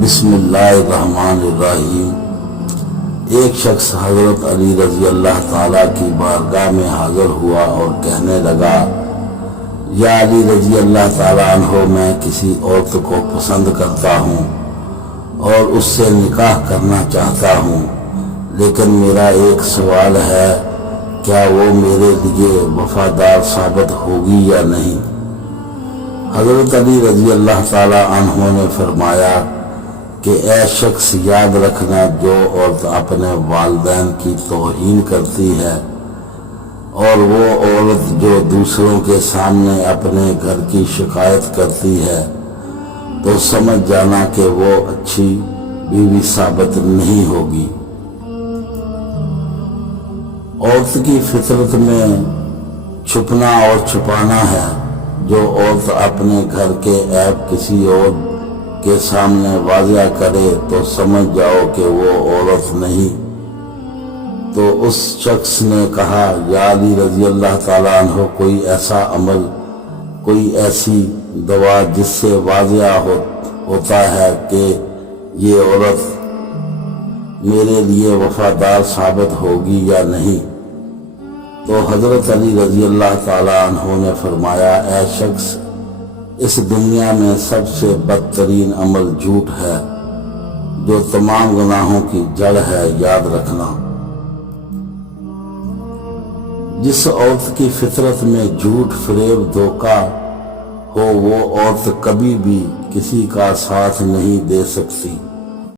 بسم اللہ الرحمن الرحیم۔ ایک شخص حضرت علی رضی اللہ تعالیٰ کی بارگاہ میں حاضر ہوا اور کہنے لگا، یا علی رضی اللہ تعالیٰ عنہ، میں کسی عورت کو پسند کرتا ہوں اور اس سے نکاح کرنا چاہتا ہوں، لیکن میرا ایک سوال ہے، کیا وہ میرے لیے وفادار ثابت ہوگی یا نہیں؟ حضرت علی رضی اللہ تعالیٰ عنہ نے فرمایا کہ اے شخص، یاد رکھنا، جو عورت اپنے والدین کی توہین کرتی ہے اور وہ عورت جو دوسروں کے سامنے اپنے گھر کی شکایت کرتی ہے، تو سمجھ جانا کہ وہ اچھی بیوی ثابت نہیں ہوگی۔ عورت کی فطرت میں چھپنا اور چھپانا ہے۔ جو عورت اپنے گھر کے عیب کسی اور کے سامنے واضح کرے تو سمجھ جاؤ کہ وہ عورت نہیں۔ تو اس شخص نے کہا، یا علی رضی اللہ تعالیٰ عنہ، کوئی ایسا عمل، کوئی ایسی دوا جس سے واضح ہوتا ہے کہ یہ عورت میرے لیے وفادار ثابت ہوگی یا نہیں؟ تو حضرت علی رضی اللہ تعالیٰ عنہ نے فرمایا، اے شخص، اس دنیا میں سب سے بدترین عمل جھوٹ ہے، جو تمام گناہوں کی جڑ ہے، یاد رکھنا۔ جس عورت کی فطرت میں جھوٹ، فریب، دھوکہ ہو، وہ عورت کبھی بھی کسی کا ساتھ نہیں دے سکتی۔